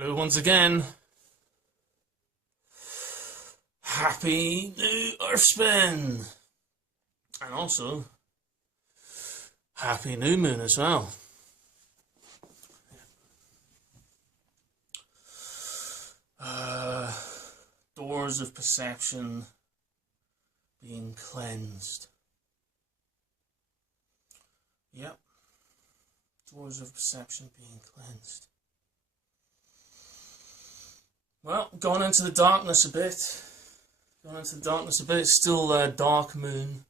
Hello once again. Happy new Earth spin! And also, happy new moon as well. Doors of perception being cleansed. Yep. Doors of perception being cleansed. Well, gone into the darkness a bit. Still dark moon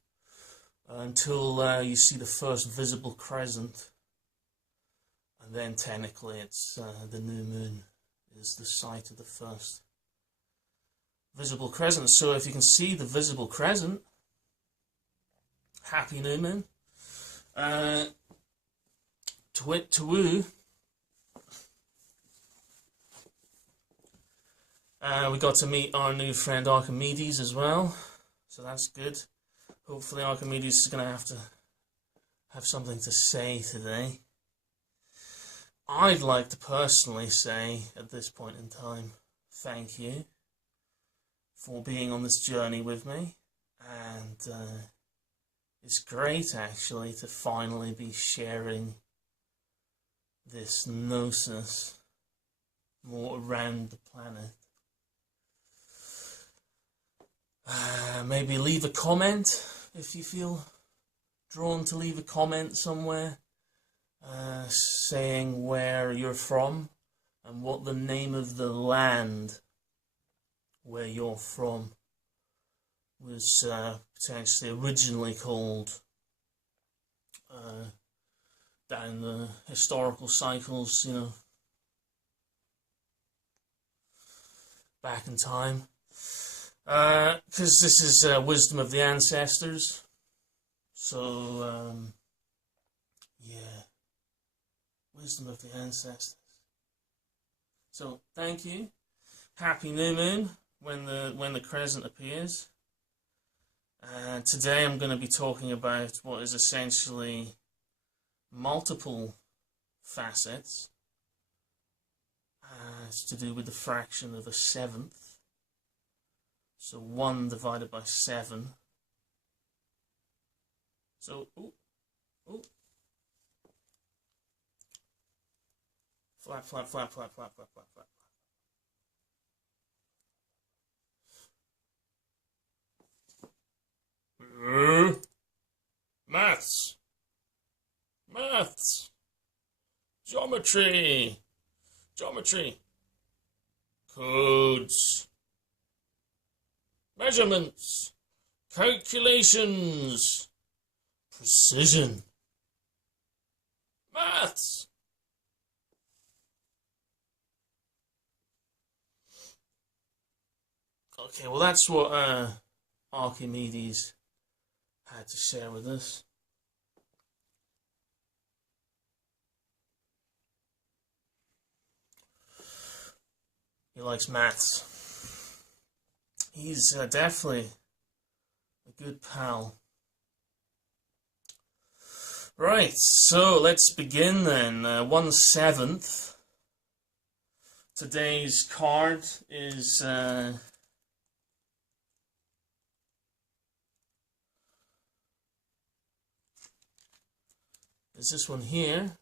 until you see the first visible crescent. And then technically it's the new moon is the sight of the first visible crescent. So if you can see the visible crescent, happy new moon. Twit to woo. We got to meet our new friend Archimedes as well, so that's good. Hopefully Archimedes is going to have something to say today. I'd like to personally say, at this point in time, thank you for being on this journey with me, and it's great actually to finally be sharing this gnosis more around the planet. Maybe leave a comment if you feel drawn to leave a comment somewhere saying where you're from and what the name of the land where you're from was potentially originally called down the historical cycles, you know, back in time. Because this is wisdom of the ancestors, so yeah, wisdom of the ancestors. So thank you. Happy new moon when the crescent appears. Today I'm going to be talking about what is essentially multiple facets. It's to do with the fraction of a seventh. So 1 divided by 7. So, flap, flap, flap, flap, flap, flap, flap, flap. Maths. Geometry. Codes. Measurements, calculations, precision, maths. Okay, well that's what Archimedes had to share with us. He likes maths. He's definitely a good pal. Right, so let's begin then. 1/7. Today's card is this one here.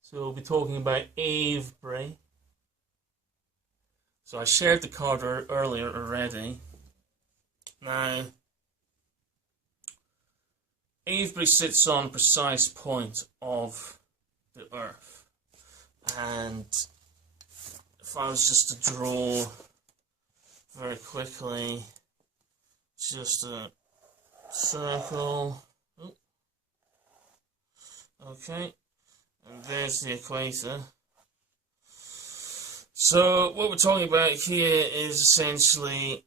So we'll be talking about Avebury. So I shared the card earlier already. Now, Avebury sits on a precise point of the Earth. And if I was just to draw very quickly, just a circle. Okay, and there's the equator. So what we're talking about here is essentially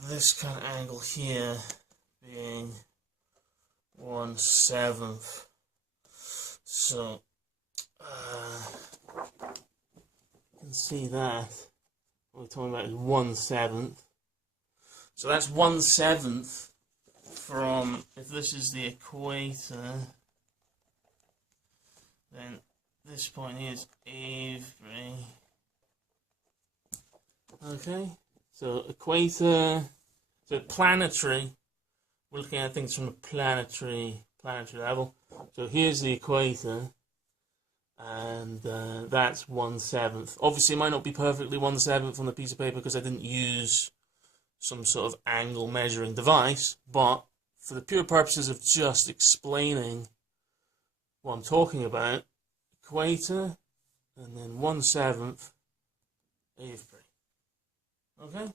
this kind of angle here being 1/7. So you can see that what we're talking about is 1/7. So that's 1/7 from, if this is the equator, then this point here is Avebury. Okay, so equator, so planetary. We're looking at things from a planetary level. So here's the equator, and that's 1/7. Obviously, it might not be perfectly 1/7 on the piece of paper because I didn't use some sort of angle measuring device, but for the pure purposes of just explaining what I'm talking about, equator, and then 1/7 Avebury. Okay?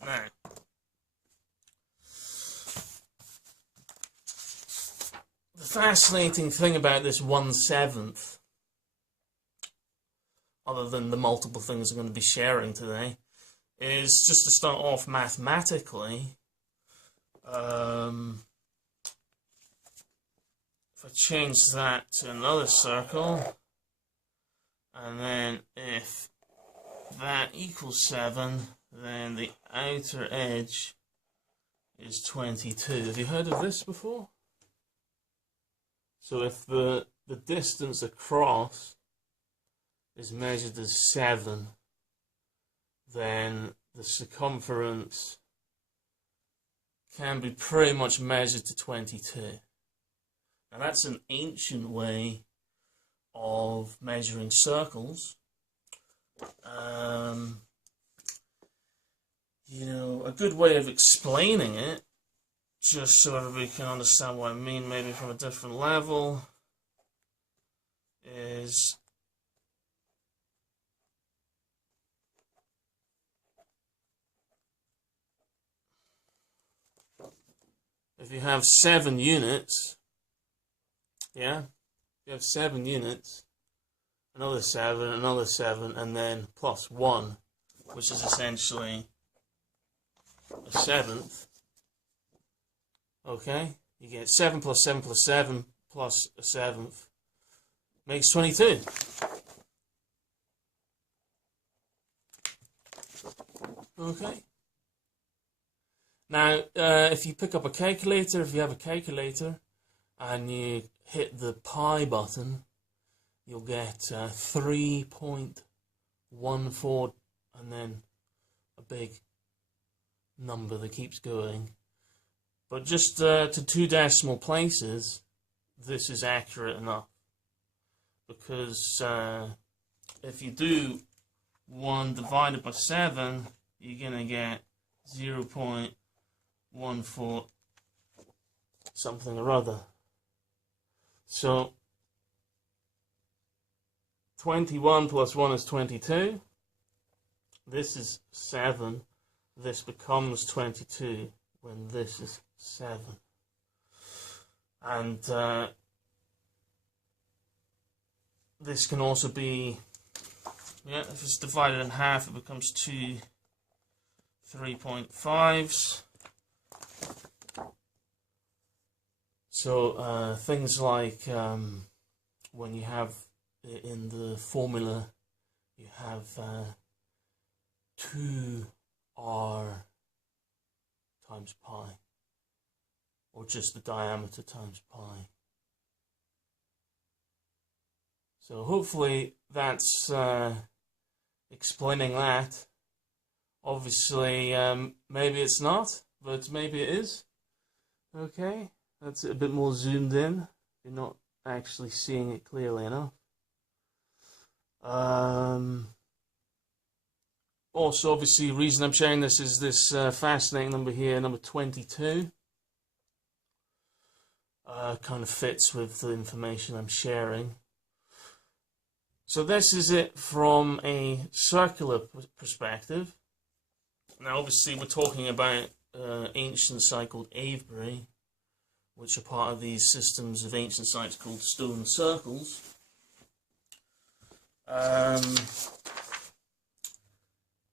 Now, the fascinating thing about this 1/7, other than the multiple things I'm going to be sharing today, is just to start off mathematically. If I change that to another circle, and then if that equals 7, then the outer edge is 22. Have you heard of this before? So if the distance across is measured as 7, then the circumference can be pretty much measured to 22. Now that's an ancient way of measuring circles. You know, a good way of explaining it, just so everybody can understand what I mean, maybe from a different level, is if you have 7 units, yeah, you have 7 units, another 7, and then plus 1, which is essentially a 7th. Okay, you get 7 plus 7 plus 7 plus a 7th makes 22. Okay. Now, if you pick up a calculator, if you have a calculator, and you hit the pi button, you'll get 3.14, and then a big number that keeps going. But just to 2 decimal places, this is accurate enough. Because if you do 1 divided by 7, you're going to get 0.14 something or other. So 21 plus 1 is 22. This is 7. This becomes 22 when this is 7. And this can also be, yeah, if it's divided in half, it becomes 2 3.5s. So things like when you have in the formula, you have 2r times pi, or just the diameter times pi. So hopefully that's explaining that. Obviously, maybe it's not, but maybe it is. Okay, that's a bit more zoomed in. You're not actually seeing it clearly enough. Also, obviously, the reason I'm sharing this is this fascinating number here, number 22. Kind of fits with the information I'm sharing. So this is it from a circular perspective. Now, obviously, we're talking about ancient site called Avebury, which are part of these systems of ancient sites called stone circles.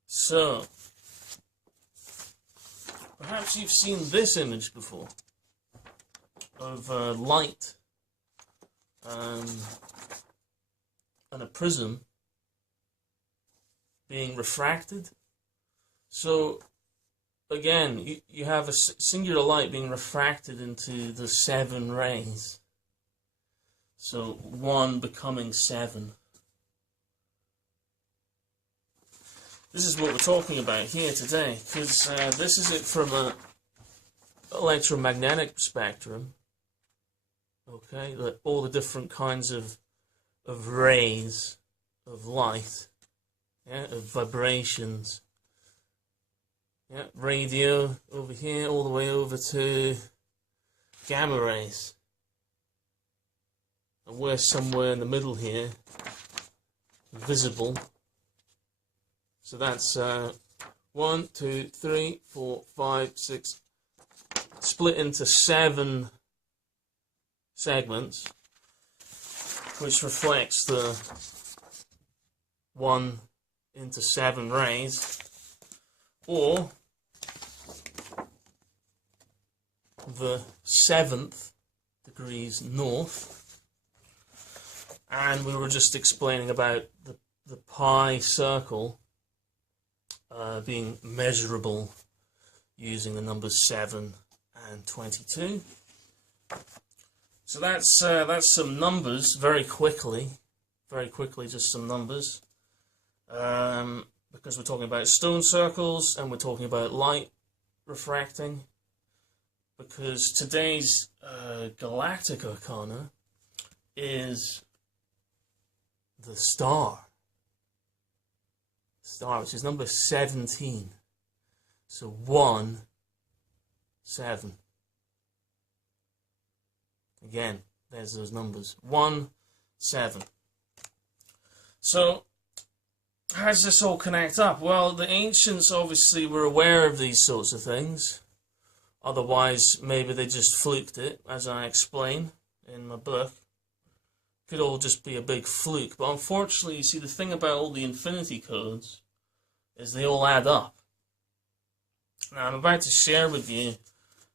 So, perhaps you've seen this image before of light and a prism being refracted. So, again, you have a singular light being refracted into the 7 rays. So 1 becoming 7. This is what we're talking about here today, because this is it from an electromagnetic spectrum. Okay, all the different kinds of rays of light, yeah, of vibrations. Yeah, radio over here, all the way over to gamma rays. And we're somewhere in the middle here, visible. So that's 1, 2, 3, 4, 5, 6, split into 7 segments, which reflects the 1 into 7 rays, or the 7th degrees north. And we were just explaining about the pi circle being measurable using the numbers 7 and 22. So that's some numbers very quickly, just some numbers, because we're talking about stone circles and we're talking about light refracting, because today's Galactic-Arkana is the star, which is number 17. So 1, 7. Again, there's those numbers. 1, 7. So, how does this all connect up? Well, the ancients obviously were aware of these sorts of things. Otherwise, maybe they just fluked it, as I explain in my book. Could all just be a big fluke. But unfortunately, you see, the thing about all the infinity codes is they all add up. Now, I'm about to share with you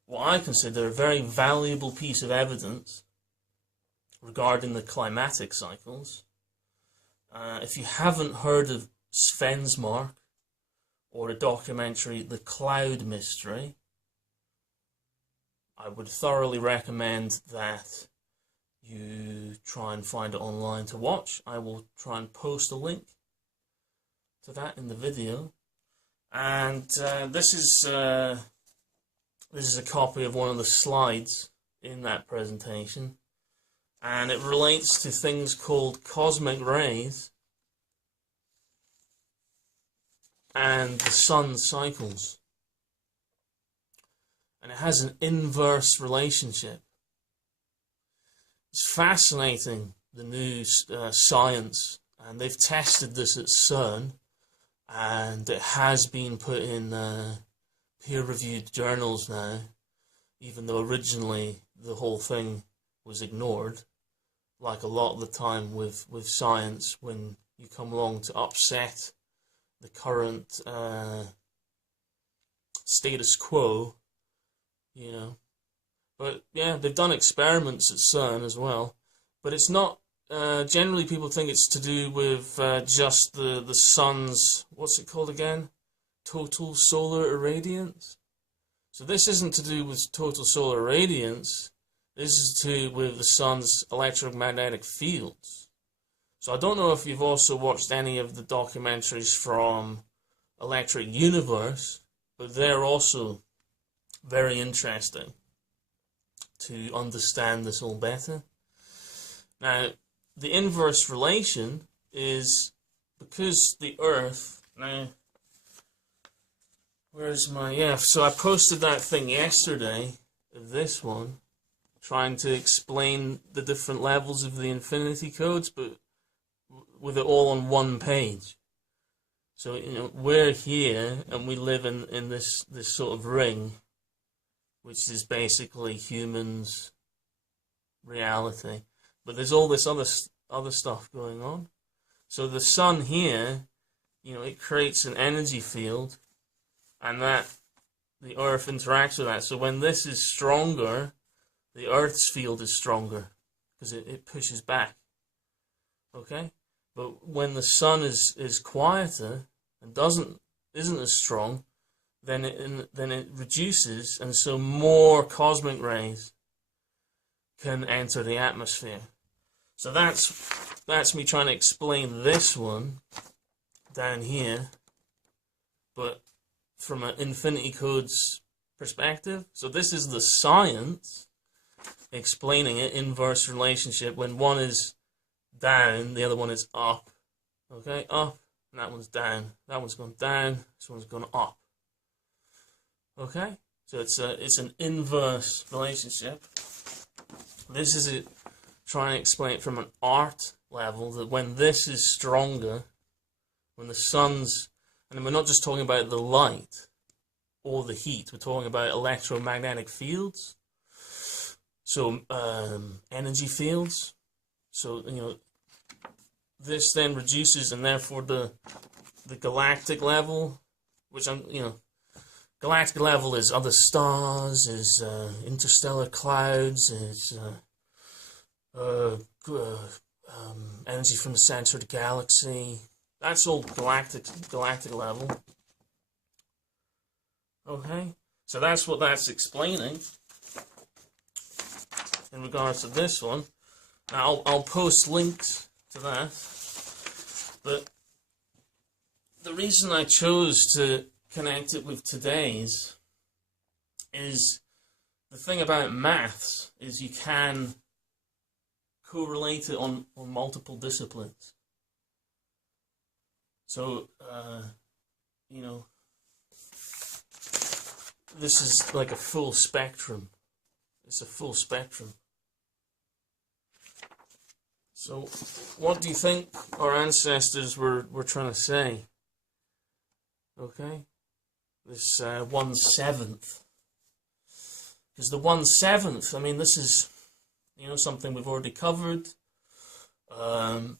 what I consider a very valuable piece of evidence regarding the climatic cycles. If you haven't heard of Sven's Mark or the documentary The Cloud Mystery, I would thoroughly recommend that you try and find it online to watch. I will try and post a link to that in the video. And this is a copy of one of the slides in that presentation, and it relates to things called cosmic rays and the sun's cycles. And it has an inverse relationship. It's fascinating, the new science, and they've tested this at CERN, and it has been put in peer-reviewed journals now, even though originally the whole thing was ignored, like a lot of the time with science when you come along to upset the current status quo, you know. But yeah, they've done experiments at CERN as well, but it's not, generally people think it's to do with just the sun's, what's it called again? Total solar irradiance. So this isn't to do with total solar irradiance, this is to do with the sun's electromagnetic fields. So I don't know if you've also watched any of the documentaries from Electric Universe, but they're also very interesting to understand this all better. Now, the inverse relation is because the Earth, now, where's my, yeah, so I posted that thing yesterday, this one, trying to explain the different levels of the infinity codes, but with it all on one page. So, you know, we're here, and we live in this sort of ring, which is basically humans' reality. But there's all this other stuff going on. So the sun here, you know, it creates an energy field, and that the Earth interacts with that. So when this is stronger, the Earth's field is stronger because it pushes back. Okay, but when the sun is quieter and isn't as strong, then it reduces, and so more cosmic rays can enter the atmosphere. So that's me trying to explain this one down here, but from an infinity codes perspective. So this is the science explaining it, inverse relationship. When one is down, the other one is up. Okay, up, and that one's down. That one's going down, this one's going up. Okay, so it's an inverse relationship. This is it, trying to explain it from an art level, that when this is stronger, when the sun's, and we're not just talking about the light or the heat, we're talking about electromagnetic fields, so energy fields. So, you know, this then reduces, and therefore the galactic level, which galactic level is other stars, is interstellar clouds, is energy from the center of the galaxy. That's all galactic level. Okay, so that's what that's explaining in regards to this one. Now I'll post links to that, but the reason I chose to connect it with today's is the thing about maths is you can correlate it on multiple disciplines. So, you know, this is like a full spectrum. It's a full spectrum. So, what do you think our ancestors were trying to say? Okay? This 1/7. Because the 1/7, I mean, this is, you know, something we've already covered on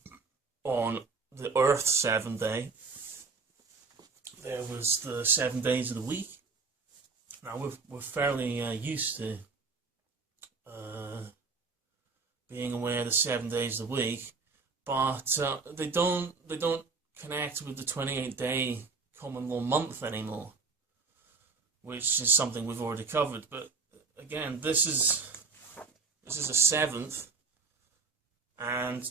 the Earth 7 day. There was the 7 days of the week. Now we're fairly used to being aware of the 7 days of the week, but they don't connect with the 28-day common law month anymore, which is something we've already covered. But again, this is a 7th, and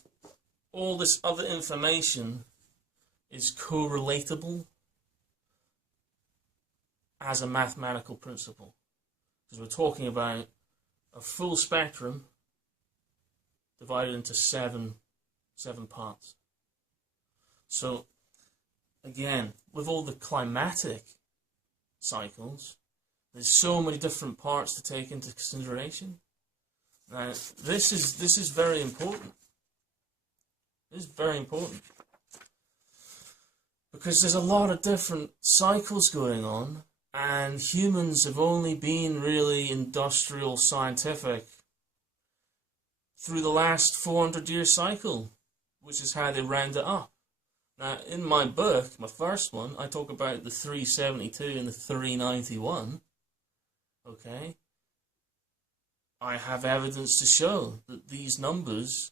all this other information is correlatable as a mathematical principle, because we're talking about a full spectrum divided into seven parts. So again, with all the climatic cycles, there's so many different parts to take into consideration. Now, this is very important. This is very important, because there's a lot of different cycles going on, and humans have only been really industrial scientific through the last 400-year cycle, which is how they round it up. Now, in my book, my first one, I talk about the 372 and the 391. Okay? I have evidence to show that these numbers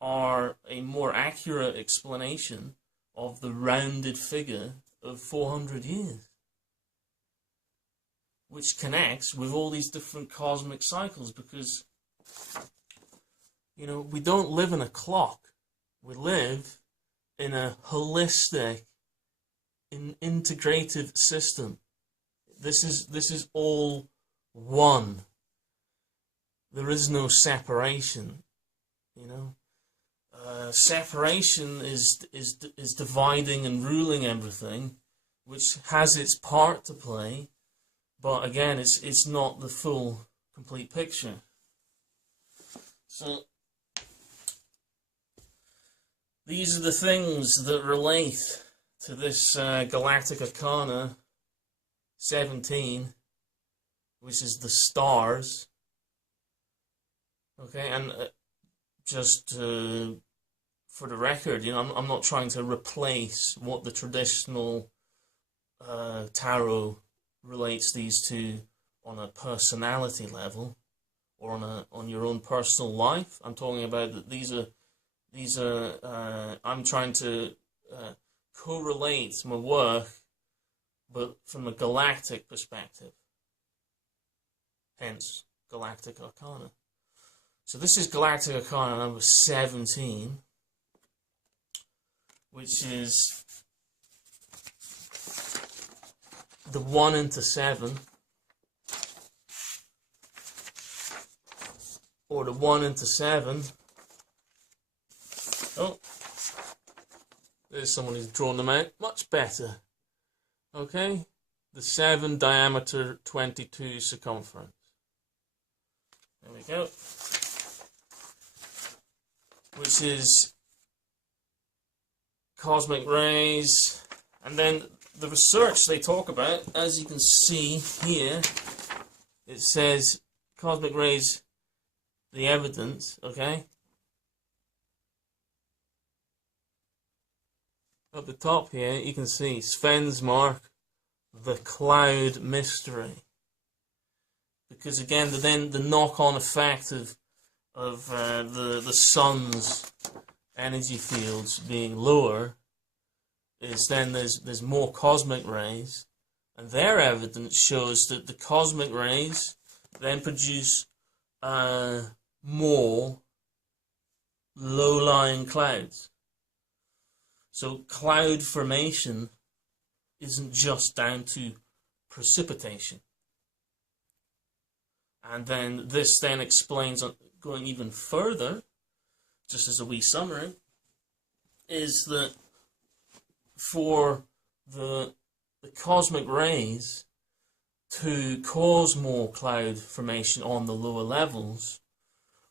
are a more accurate explanation of the rounded figure of 400 years, which connects with all these different cosmic cycles, because, you know, we don't live in a clock. We live in a holistic, integrative system. This is all one. There is no separation, you know. Separation is dividing and ruling everything, which has its part to play, but again, it's not the full, complete picture. So these are the things that relate to this Galactic-Arkana 17, which is the stars. Okay, and just for the record, you know, I'm not trying to replace what the traditional tarot relates these to on a personality level or on your own personal life. I'm talking about that these are I'm trying to correlate my work, but from a galactic perspective. Hence, Galactic-Arkana. So this is Galactic-Arkana number 17, which is the 1 into 7, or the 1 into 7. Oh, there's someone who's drawn them out much better. Okay, the 7 diameter, 22 circumference. There we go. Which is cosmic rays, and then the research they talk about, as you can see here, it says cosmic rays, the evidence, okay? At the top here, you can see Sven's mark, the cloud mystery. Because again, then the knock-on effect of the sun's energy fields being lower is then there's more cosmic rays, and their evidence shows that the cosmic rays then produce more low-lying clouds. So cloud formation isn't just down to precipitation. And then this then explains, going even further, just as a wee summary, is that for the cosmic rays to cause more cloud formation on the lower levels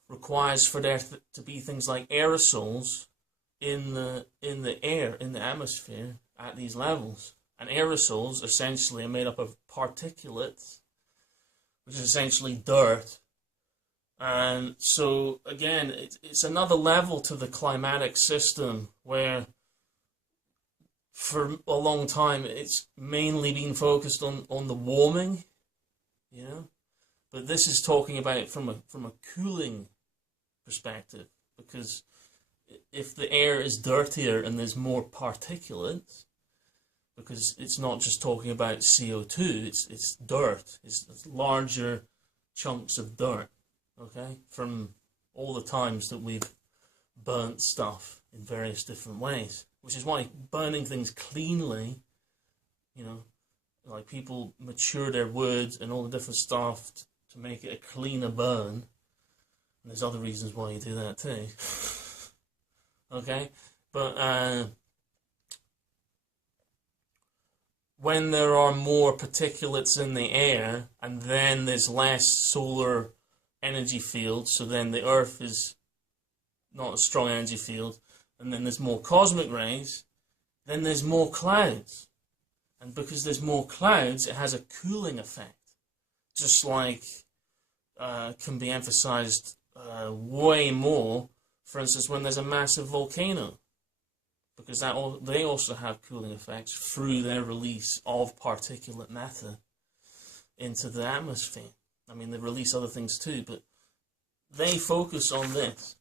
requires for there to be things like aerosols in the air, in the atmosphere at these levels. And aerosols essentially are made up of particulates, which is essentially dirt. And so, again, it's another level to the climatic system where for a long time it's mainly been focused on the warming, you know. But this is talking about it from a cooling perspective, because if the air is dirtier and there's more particulates, because it's not just talking about CO2, it's dirt, it's larger chunks of dirt. Okay, from all the times that we've burnt stuff in various different ways, which is why burning things cleanly, you know, like people mature their wood and all the different stuff to make it a cleaner burn. And there's other reasons why you do that too. Okay, but when there are more particulates in the air, and then there's less solar energy field, so then the Earth is not a strong energy field, and then there's more cosmic rays, then there's more clouds. And because there's more clouds, it has a cooling effect. Just like can be emphasized way more, for instance, when there's a massive volcano. Because they also have cooling effects through their release of particulate matter into the atmosphere. I mean, they release other things too, but they focus on this.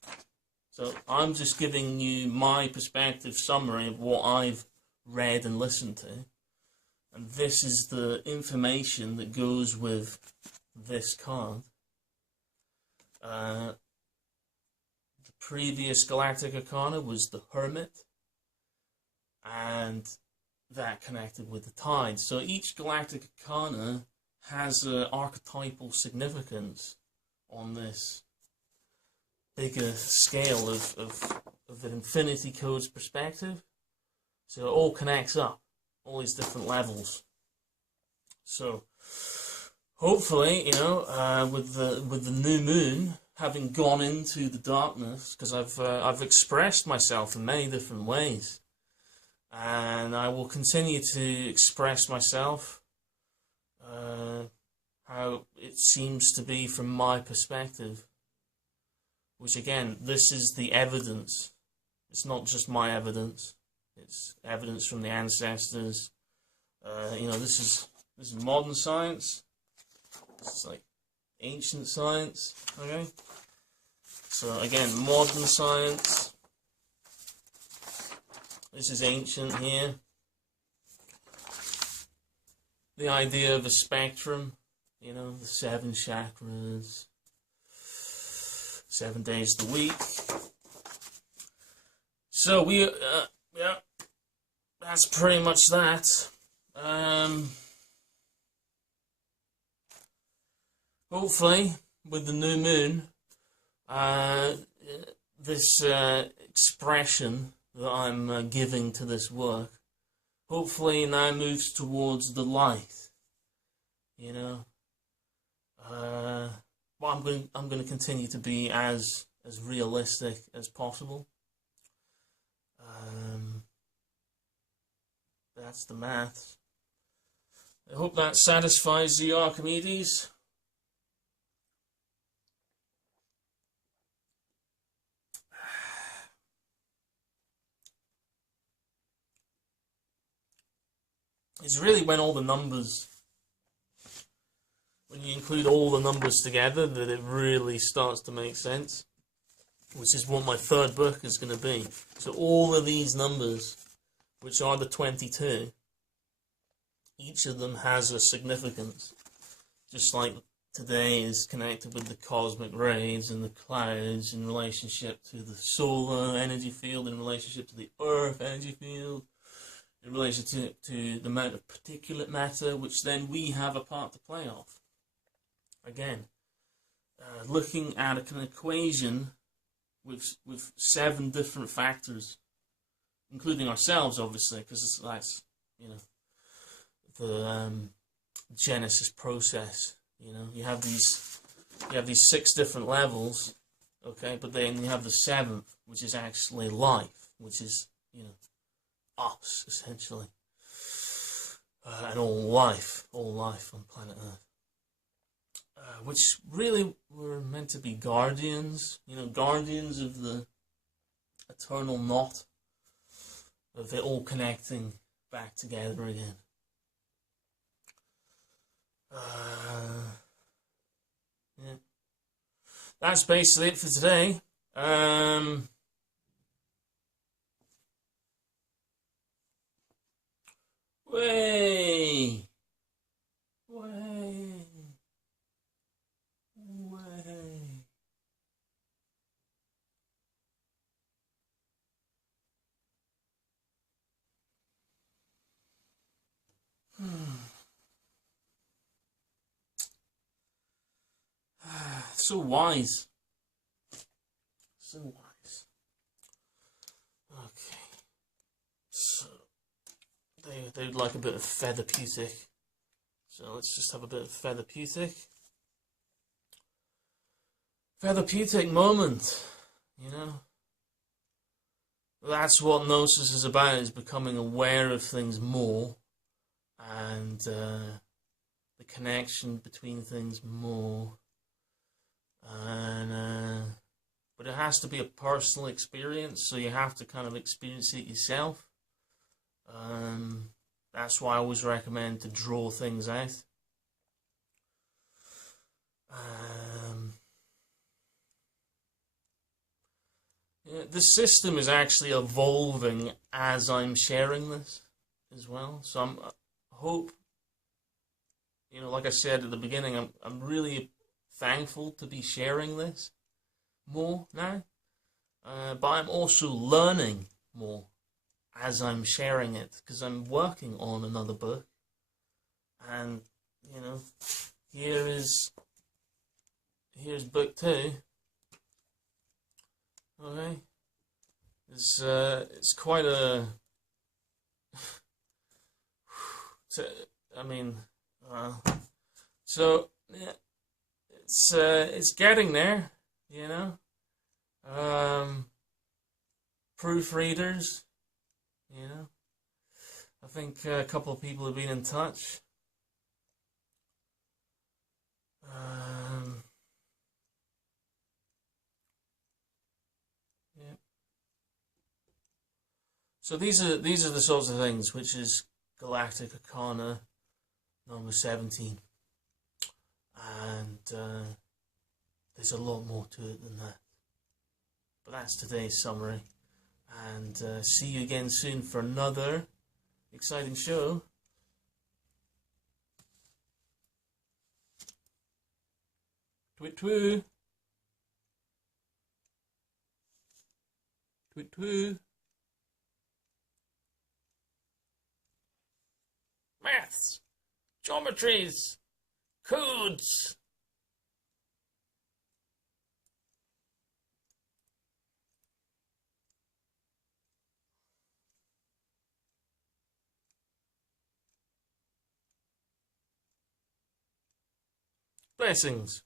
So I'm just giving you my perspective summary of what I've read and listened to. And this is the information that goes with this card. The previous Galactic-Arkana was the Hermit, and that connected with the tides. So each Galactic-Arkana has an archetypal significance on this bigger scale of an infinity codes perspective. So it all connects up, all these different levels. So hopefully, you know, with the new moon having gone into the darkness, because I've expressed myself in many different ways, and I will continue to express myself how it seems to be from my perspective, which again, this is the evidence. It's not just my evidence, it's evidence from the ancestors. You know, this is modern science, this is like ancient science, okay? So again, modern science, this is ancient here. The idea of a spectrum, you know, the 7 chakras, 7 days of the week. So we, yeah, that's pretty much that. Hopefully, with the new moon, this expression that I'm giving to this work, hopefully now moves towards the light. You know, well, I'm going to continue to be as realistic as possible. That's the maths. I hope that satisfies the Archimedes. It's really when all the numbers, when you include all the numbers together, that it really starts to make sense, which is what my third book is going to be. So all of these numbers, which are the 22, each of them has a significance, just like today is connected with the cosmic rays and the clouds in relationship to the solar energy field, in relationship to the earth energy field, in relation to the amount of particulate matter, which then we have a part to play of. Again, looking at an equation with 7 different factors, including ourselves, obviously, because that's, you know, the Genesis process. You know, you have these 6 different levels, okay, but then you have the 7th, which is actually life, which is, you know, us, essentially, and all life on planet Earth, which really were meant to be guardians, you know, guardians of the eternal knot, of it all connecting back together again. Yeah, that's basically it for today. Way. So wise. So wise. Okay. So they'd like a bit of therapeutic. So let's just have a bit of therapeutic. Therapeutic moment, you know. That's what Gnosis is about, is becoming aware of things more, and the connection between things more. And but it has to be a personal experience, so you have to kind of experience it yourself. That's why I always recommend to draw things out. Yeah, the system is actually evolving as I'm sharing this as well. So I hope, you know, like I said at the beginning, I'm really thankful to be sharing this more now. But I'm also learning more as I'm sharing it, because I'm working on another book, and you know, here's book 2. Okay, it's quite a. I mean, so yeah, it's getting there, you know. Proofreaders. You know, I think a couple of people have been in touch. Yeah. So these are the sorts of things, which is Galactic-Arkana number 17, and there's a lot more to it than that. But that's today's summary. And see you again soon for another exciting show. Twit twoo. Tweet tweet. Maths, geometries, codes. Blessings.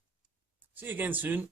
See you again soon.